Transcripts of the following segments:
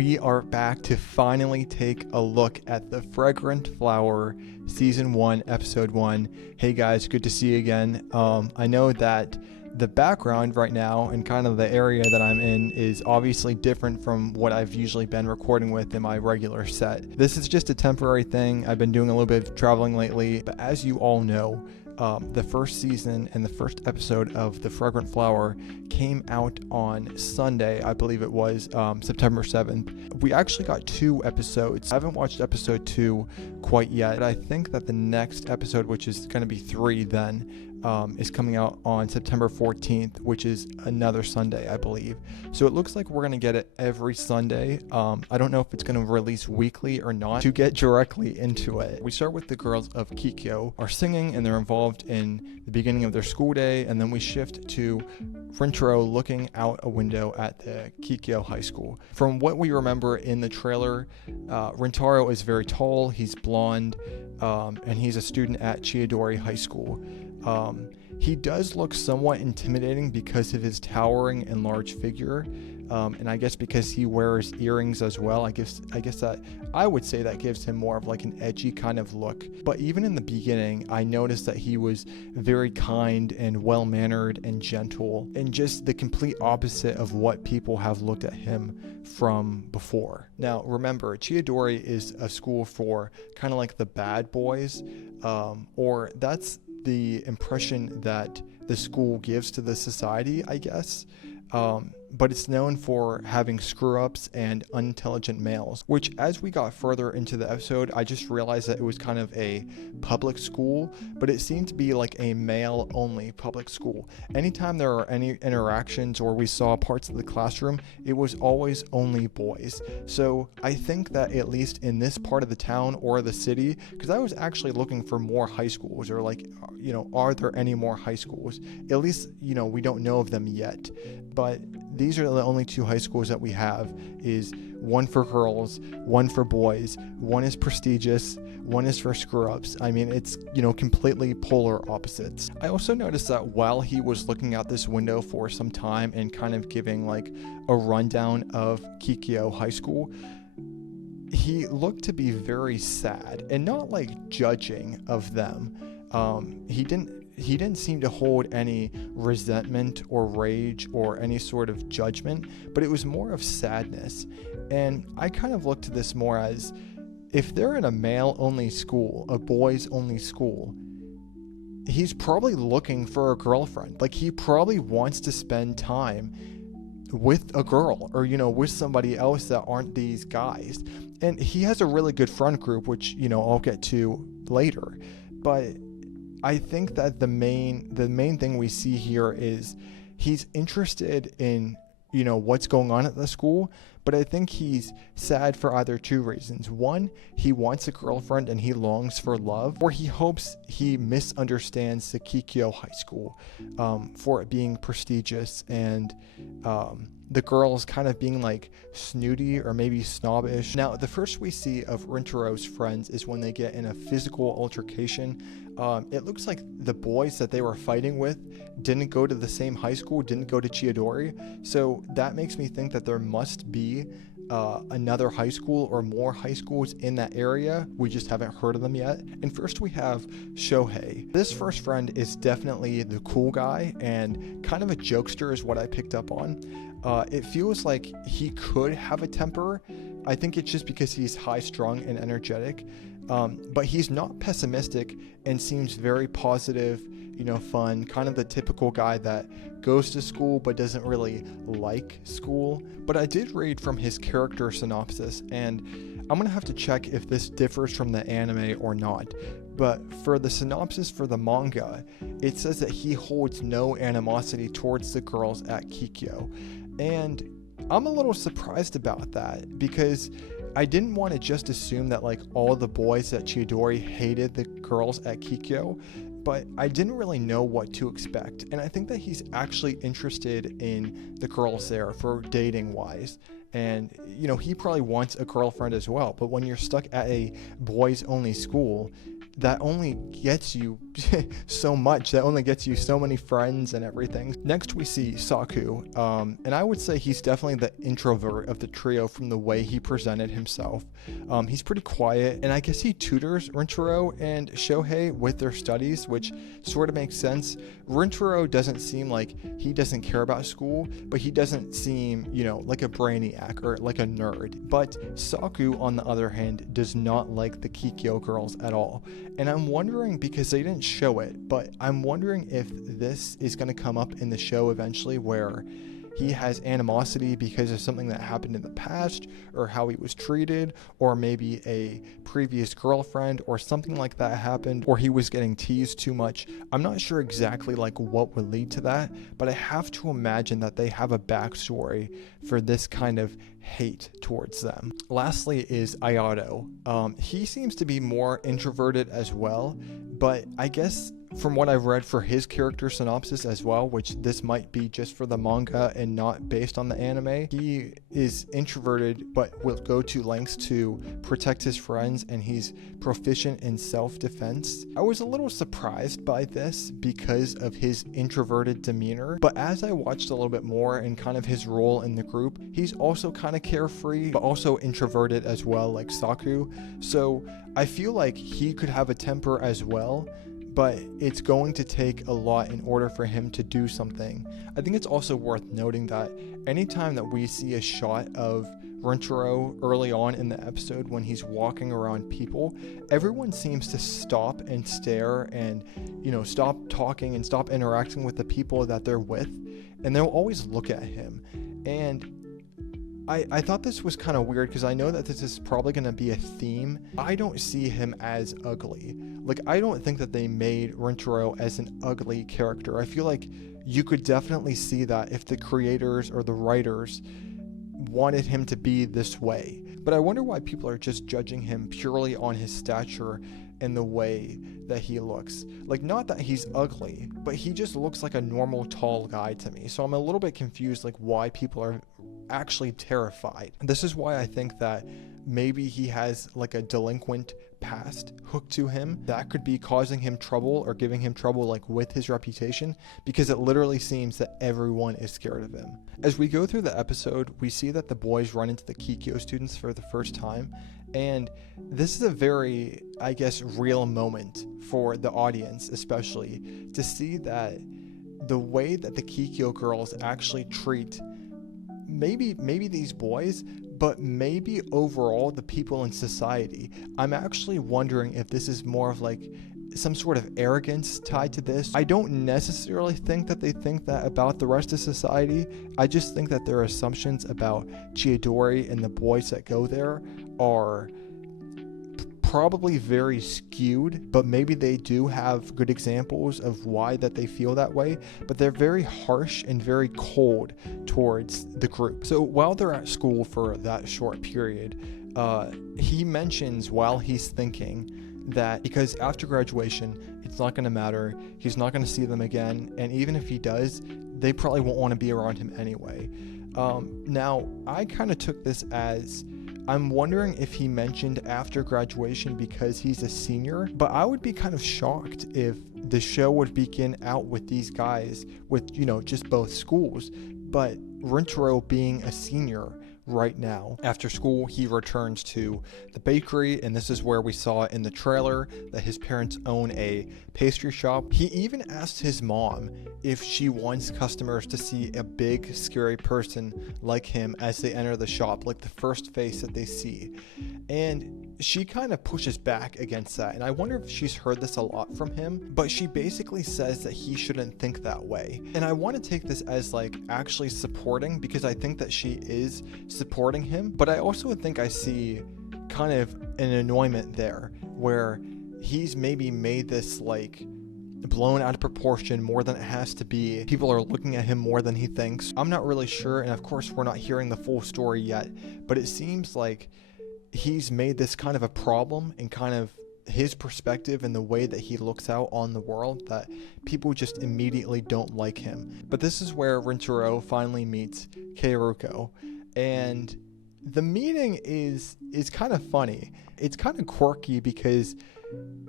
We are back to finally take a look at the Fragrant Flower Season 1, Episode 1. Hey guys, good to see you again. I know that the background right now and kind of the area that I'm in is obviously different from what I've usually been recording with in my regular set. This is just a temporary thing. I've been doing a little bit of traveling lately, but as you all know, the first season and the first episode of The Fragrant Flower came out on Sunday, I believe it was, September 7th. We actually got 2 episodes. I haven't watched episode 2 quite yet, but I think that the next episode, which is going to be 3 then, is coming out on September 14th, which is another Sunday, I believe. So it looks like we're going to get it every Sunday. I don't know if it's going to release weekly or not. To get directly into it, we start with the girls of Kikyo are singing and they're involved in the beginning of their school day, and then we shift to Rintaro looking out a window at the Kikyo High School. From what we remember in the trailer, Rintaro is very tall, he's blonde, and he's a student at Chiyodori High School. He does look somewhat intimidating because of his towering and large figure, and I guess because he wears earrings as well. I guess that I would say that gives him more of like an edgy kind of look. But even in the beginning, I noticed that he was very kind and well-mannered and gentle, and just the complete opposite of what people have looked at him from before. Now remember, Chiyodori is a school for kind of like the bad boys, or that's the impression that the school gives to the society, I guess. But it's known for having screw-ups and unintelligent males, which as we got further into the episode, I just realized that it was kind of a public school, but it seemed to be like a male-only public school. Anytime there are any interactions or we saw parts of the classroom, it was always only boys. So I think that at least in this part of the town or the city, because I was actually looking for more high schools, or like, you know, are there any more high schools? At least, you know, we don't know of them yet, but these are the only 2 high schools that we have, is one for girls, one for boys, one is prestigious, one is for screw-ups. I mean, it's, you know, completely polar opposites. I also noticed that while he was looking out this window for some time and kind of giving like a rundown of Kikyo High School, he looked to be very sad and not like judging of them. He didn't seem to hold any resentment or rage or any sort of judgment, but it was more of sadness. And I kind of looked at this more as, if they're in a male-only school, a boys-only school, he's probably looking for a girlfriend. Like, he probably wants to spend time with a girl, or, you know, with somebody else that aren't these guys. And he has a really good friend group, which, you know, I'll get to later. But I think that the main thing we see here is he's interested in, you know, what's going on at the school, but I think he's sad for either 2 reasons. One, he wants a girlfriend and he longs for love, or he hopes he misunderstands the Kikyo High School for it being prestigious and the girls kind of being like snooty or maybe snobbish. Now, the first we see of Rintaro's friends is when they get in a physical altercation. It looks like the boys that they were fighting with didn't go to the same high school, didn't go to Chiyodori. So that makes me think that there must be another high school or more high schools in that area. We just haven't heard of them yet. And first we have Shohei. This first friend is definitely the cool guy and kind of a jokester is what I picked up on. It feels like he could have a temper. I think it's just because he's high-strung and energetic. But he's not pessimistic and seems very positive, you know, fun, kind of the typical guy that goes to school but doesn't really like school. But I did read from his character synopsis, and I'm gonna have to check if this differs from the anime or not. But for the synopsis for the manga, it says that he holds no animosity towards the girls at Kikyo. And I'm a little surprised about that, because I didn't want to just assume that like all the boys at Chiyodori hated the girls at Kikyo, but I didn't really know what to expect. And I think that he's actually interested in the girls there for dating wise. And, you know, he probably wants a girlfriend as well. But when you're stuck at a boys only school, that only gets you so much. That only gets you so many friends and everything. Next we see Saku, and I would say he's definitely the introvert of the trio from the way he presented himself. He's pretty quiet, and I guess he tutors Rintaro and Shohei with their studies, which sort of makes sense. Rintaro doesn't seem like he doesn't care about school, but he doesn't seem, like a brainiac or like a nerd. But Saku, on the other hand, does not like the Kikyo girls at all. And I'm wondering, because they didn't show it, but I'm wondering if this is going to come up in the show eventually, where he has animosity because of something that happened in the past, or how he was treated, or maybe a previous girlfriend or something like that happened, or he was getting teased too much. I'm not sure exactly what would lead to that, but I have to imagine that they have a backstory for this kind of hate towards them. Lastly is Ayato. He seems to be more introverted as well, but I guess from what I've read for his character synopsis as well, which this might be just for the manga and not based on the anime, he is introverted but will go to lengths to protect his friends, and he's proficient in self-defense. I was a little surprised by this because of his introverted demeanor, but as I watched a little bit more and kind of his role in the group, he's also kind of carefree but also introverted as well, like Saku. So I feel like he could have a temper as well, but it's going to take a lot in order for him to do something. I think it's also worth noting that anytime that we see a shot of Rintaro early on in the episode when he's walking around people, everyone seems to stop and stare and, stop talking and stop interacting with the people that they're with, and they'll always look at him. And I thought this was kind of weird because I know that this is probably going to be a theme. I don't see him as ugly. I don't think that they made Rintaro as an ugly character. I feel like you could definitely see that if the creators or the writers wanted him to be this way. But I wonder why people are just judging him purely on his stature and the way that he looks. Not that he's ugly, but he just looks like a normal tall guy to me. So I'm a little bit confused why people are actually terrified. This is why I think that maybe he has a delinquent past hooked to him that could be causing him trouble or giving him trouble with his reputation, because it literally seems that everyone is scared of him. As we go through the episode, we see that the boys run into the Kikyo students for the first time, and this is a very, I guess, real moment for the audience, especially to see that the way that the Kikyo girls actually treat maybe these boys, but maybe overall the people in society. I'm actually wondering if this is more of some sort of arrogance tied to this. I don't necessarily think that they think that about the rest of society. I just think that their assumptions about Chidori and the boys that go there are probably very skewed, but maybe they do have good examples of why that they feel that way, but they're very harsh and very cold towards the group. So while they're at school for that short period, he mentions while he's thinking that because after graduation, it's not going to matter, he's not going to see them again, and even if he does, they probably won't want to be around him anyway. Now, I kind of took this as, I'm wondering if he mentioned after graduation because he's a senior, but I would be kind of shocked if the show would begin out with these guys with, just both schools, but Rintaro being a senior right now. After school, he returns to the bakery, and this is where we saw in the trailer that his parents own a pastry shop. He even asked his mom if she wants customers to see a big scary person like him as they enter the shop, the first face that they see, and she kind of pushes back against that. And I wonder if she's heard this a lot from him, but she basically says that he shouldn't think that way. And I want to take this as actually supporting, because I think that she is supporting him, but I also think I see kind of an annoyment there where he's maybe made this blown out of proportion more than it has to be. People are looking at him more than he thinks. I'm not really sure, and of course we're not hearing the full story yet, but it seems like he's made this kind of a problem and kind of his perspective and the way that he looks out on the world, that people just immediately don't like him. But this is where Rintaro finally meets Keiruko, and the meeting is kind of funny. It's kind of quirky because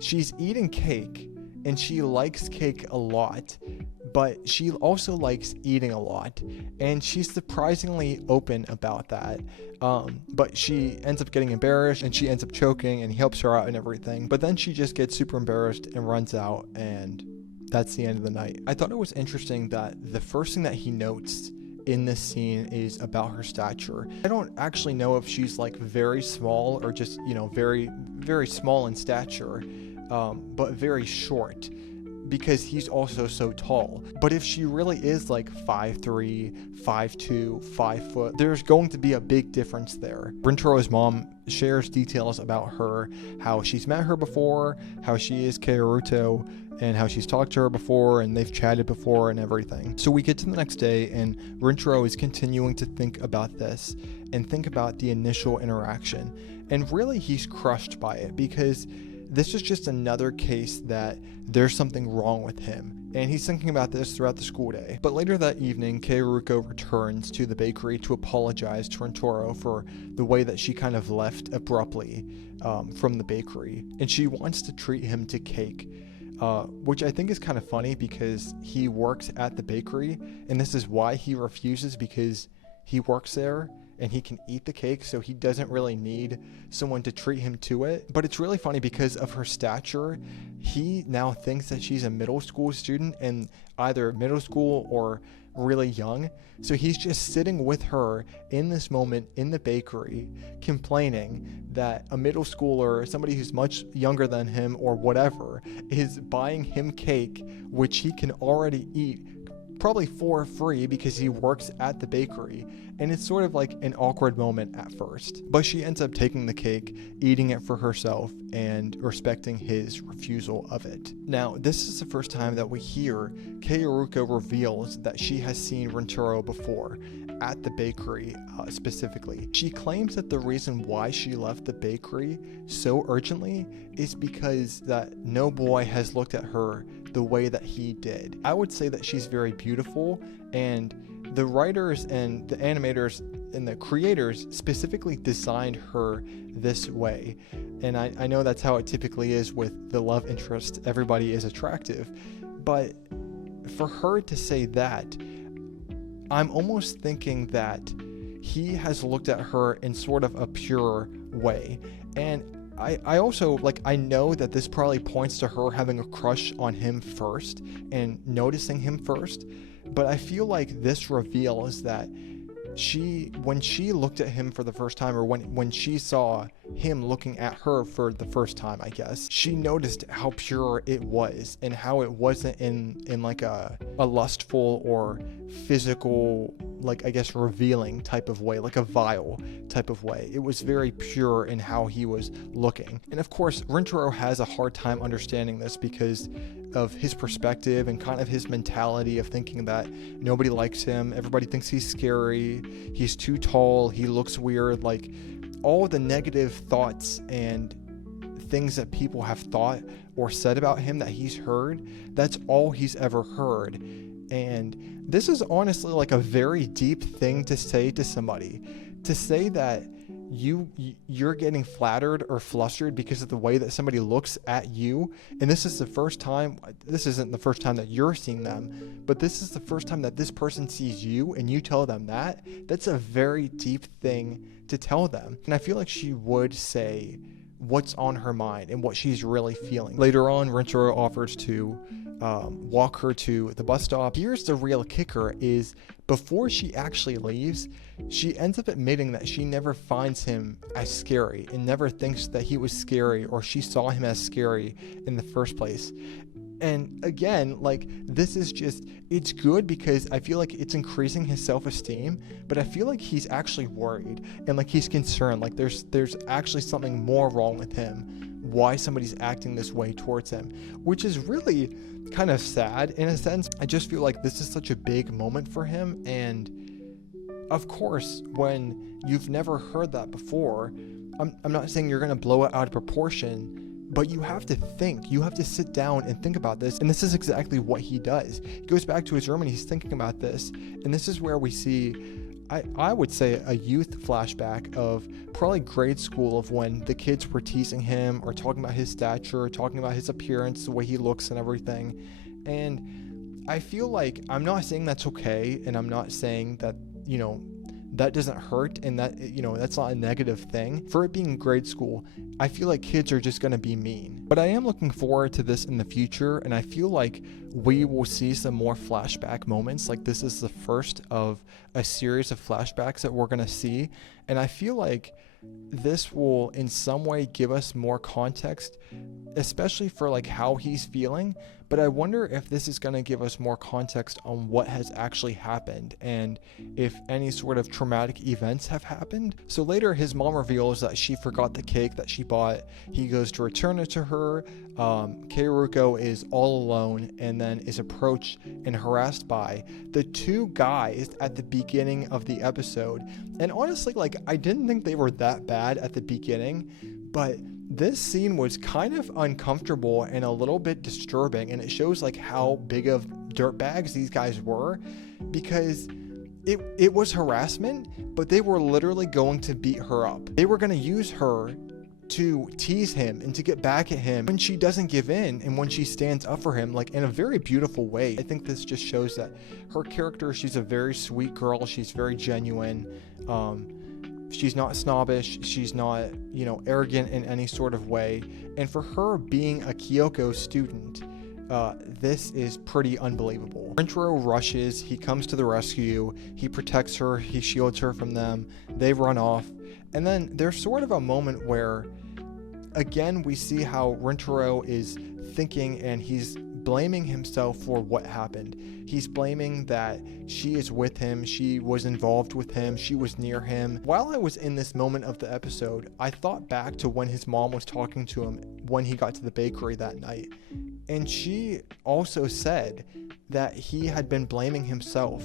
she's eating cake and she likes cake a lot, but she also likes eating a lot, and she's surprisingly open about that. But she ends up getting embarrassed and she ends up choking, and he helps her out and everything, but then she just gets super embarrassed and runs out, and that's the end of the night. I thought it was interesting that the first thing that he notes in this scene is about her stature. I don't actually know if she's like very small or just, very, very small in stature, but very short, because he's also so tall. But if she really is like 5'3", 5'2", 5 foot, there's going to be a big difference there. Rintaro's mom shares details about her, how she's met her before, how she is Keiruto, and how she's talked to her before, and they've chatted before and everything. So we get to the next day, and Rintaro is continuing to think about this and think about the initial interaction. And really, he's crushed by it, because this is just another case that there's something wrong with him. And he's thinking about this throughout the school day. But later that evening, Keiruko returns to the bakery to apologize to Rintaro for the way that she kind of left abruptly from the bakery. And she wants to treat him to cake. Which I think is kind of funny, because he works at the bakery, and this is why he refuses, because he works there and he can eat the cake, so he doesn't really need someone to treat him to it. But it's really funny because of her stature. He now thinks that she's a middle school student, and either middle school or really young. So he's just sitting with her in this moment in the bakery, complaining that a middle schooler, somebody who's much younger than him or whatever, is buying him cake, which he can already eat probably for free because he works at the bakery. And it's sort of like an awkward moment at first, but she ends up taking the cake, eating it for herself, and respecting his refusal of it. Now, this is the first time that we hear Keiruko reveals that she has seen Rintaro before, at the bakery specifically. She claims that the reason why she left the bakery so urgently is because that no boy has looked at her the way that he did. I would say that she's very beautiful, and the writers and the animators and the creators specifically designed her this way. And I know that's how it typically is with the love interest. Everybody is attractive. But for her to say that, I'm almost thinking that he has looked at her in sort of a pure way. And I also, I know that this probably points to her having a crush on him first and noticing him first, but I feel like this reveals that when she looked at him for the first time, or when she saw him looking at her for the first time, I guess, she noticed how pure it was, and how it wasn't in like a lustful or physical, I guess, revealing type of way, like a vile type of way. It was very pure in how he was looking. And of course, Rintaro has a hard time understanding this because of his perspective and kind of his mentality of thinking that nobody likes him, everybody thinks he's scary, he's too tall, he looks weird, all the negative thoughts and things that people have thought or said about him that he's heard, that's all he's ever heard. And this is honestly a very deep thing to say to somebody, to say that you're getting flattered or flustered because of the way that somebody looks at you. And this isn't the first time that you're seeing them, but this is the first time that this person sees you, and you tell them that. That's a very deep thing to tell them. And I feel like she would say what's on her mind and what she's really feeling. Later on, Rintaro offers to walk her to the bus stop. Here's the real kicker: is before she actually leaves, she ends up admitting that she never finds him as scary and never thinks that he was scary or she saw him as scary in the first place. And again, this is just, it's good because I feel like it's increasing his self-esteem, but I feel like he's actually worried and he's concerned. There's actually something more wrong with him, why somebody's acting this way towards him, which is really kind of sad in a sense. I just feel like this is such a big moment for him. And of course, when you've never heard that before, I'm not saying you're going to blow it out of proportion, but you have to think, you have to sit down and think about this. And this is exactly what he does. He goes back to his room and he's thinking about this. And this is where we see I would say a youth flashback of probably grade school, of when the kids were teasing him or talking about his stature, talking about his appearance, the way he looks and everything. And I feel like, I'm not saying that's okay, and I'm not saying that, that doesn't hurt, and that, that's not a negative thing. For it being grade school, I feel like kids are just going to be mean. But I am looking forward to this in the future, and I feel like we will see some more flashback moments. Like, this is the first of a series of flashbacks that we're going to see, and I feel like this will in some way give us more context, especially for like how he's feeling. But I wonder if this is going to give us more context on what has actually happened and if any sort of traumatic events have happened. So later his mom reveals that she forgot the cake that she bought. He goes to return it to her. Keiruko is all alone and then is approached and harassed by the two guys at the beginning of the episode. And honestly, like, I didn't think they were that bad at the beginning, but this scene was kind of uncomfortable and a little bit disturbing, and it shows like how big of dirtbags these guys were, because it was harassment, but they were literally going to beat her up. They were going to use her to tease him and to get back at him when she doesn't give in and when she stands up for him, like in a very beautiful way. I think this just shows that her character, she's a very sweet girl. She's very genuine. She's not snobbish. She's not, arrogant in any sort of way. And for her being a Kyoko student, this is pretty unbelievable. Rintaro rushes. He comes to the rescue. He protects her. He shields her from them. They run off. And then there's sort of a moment where, again, we see how Rintaro is thinking, and he's blaming himself for what happened. He's blaming that she is with him, she was involved with him, she was near him. While I was in this moment of the episode, I thought back to when his mom was talking to him when he got to the bakery that night. And she also said that he had been blaming himself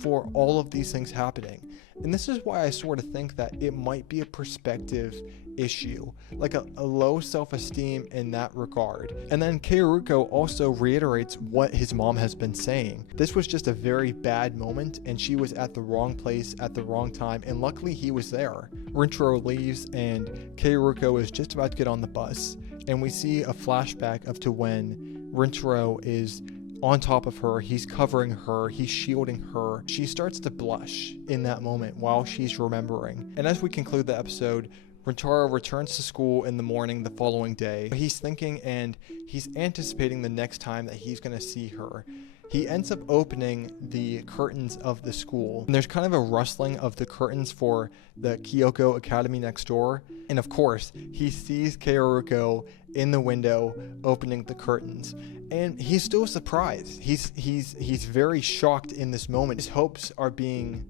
for all of these things happening. And this is why I sort of think that it might be a perspective issue, like a low self-esteem in that regard. And then Keiruko also reiterates what his mom has been saying. This was just a very bad moment, and she was at the wrong place at the wrong time, and luckily he was there. Rintaro leaves, and Keiruko is just about to get on the bus, and we see a flashback of to when Rintaro is on top of her, he's covering her, he's shielding her. She starts to blush in that moment while she's remembering. And as we conclude the episode, Rintaro returns to school in the morning the following day. He's thinking and he's anticipating the next time that he's going to see her. He ends up opening the curtains of the school, and there's kind of a rustling of the curtains for the Kyoko Academy next door. And of course, he sees Keiruko in the window opening the curtains, and he's still surprised. He's very shocked in this moment. His hopes are being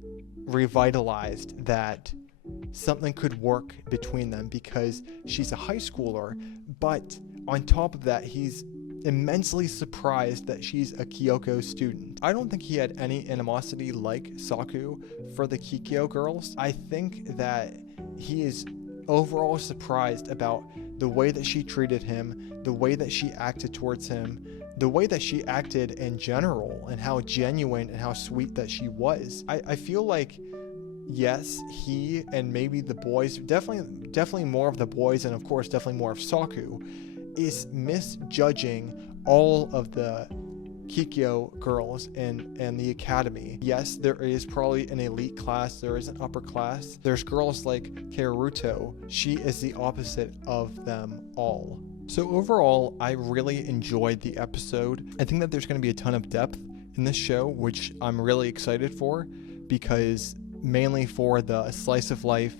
revitalized that something could work between them because she's a high schooler, but on top of that, he's immensely surprised that she's a Kyoko student. I don't think he had any animosity like Saku for the Kikyo girls. I think that he is overall surprised about the way that she treated him, the way that she acted towards him, the way that she acted in general, and how genuine and how sweet that she was. I feel like, yes, he and maybe the boys, definitely more of the boys, and of course definitely more of Saku, is misjudging all of the Kikyo girls and the academy. Yes, there is probably an elite class, there is an upper class. There's girls like Keiruto. She is the opposite of them all. So overall, I really enjoyed the episode. I think that there's going to be a ton of depth in this show, which I'm really excited for, because mainly for the slice of life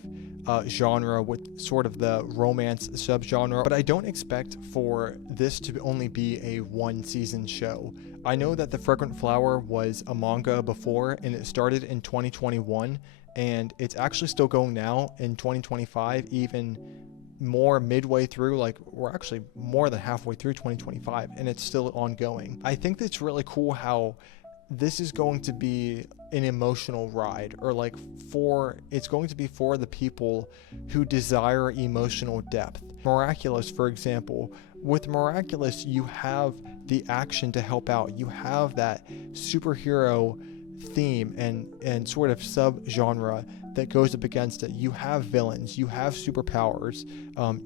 genre with sort of the romance subgenre, but I don't expect for this to only be a one season show. I know that the Fragrant Flower was a manga before, and it started in 2021, and it's actually still going now in 2025, even more midway through. Like, we're actually more than halfway through 2025, and it's still ongoing. I think that's really cool how this is going to be an emotional ride, or like it's going to be for the people who desire emotional depth. Miraculous, for example, with Miraculous, you have the action to help out. You have that superhero theme and sort of sub-genre that goes up against it. You have villains, you have superpowers,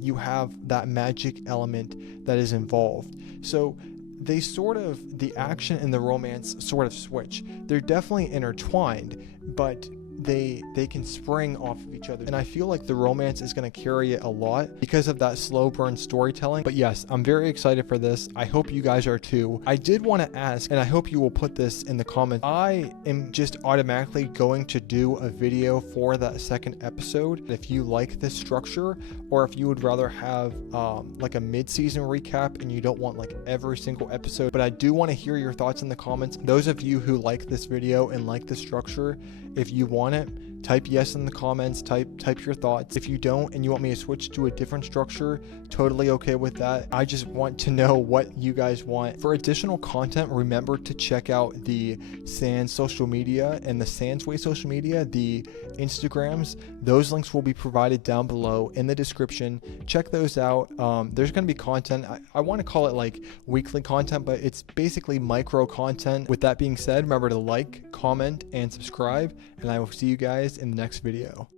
you have that magic element that is involved. So they the action and the romance sort of switch. They're definitely intertwined, but they can spring off of each other, and I feel like the romance is going to carry it a lot because of that slow burn storytelling. But yes, I'm very excited for this. I hope you guys are too. I did want to ask, and I hope you will put this in the comments, I am just automatically going to do a video for that second episode if you like this structure, or if you would rather have like a mid-season recap and you don't want like every single episode. But I do want to hear your thoughts in the comments. Those of you who like this video and like the structure, if you want it, type yes in the comments, type your thoughts. If you don't and you want me to switch to a different structure, totally okay with that. I just want to know what you guys want. For additional content, remember to check out the Sands social media and the SandsWay social media, the Instagrams. Those links will be provided down below in the description. Check those out. There's going to be content. I want to call it like weekly content, but it's basically micro content. With that being said, remember to like, comment, and subscribe, and I will see you guys in the next video.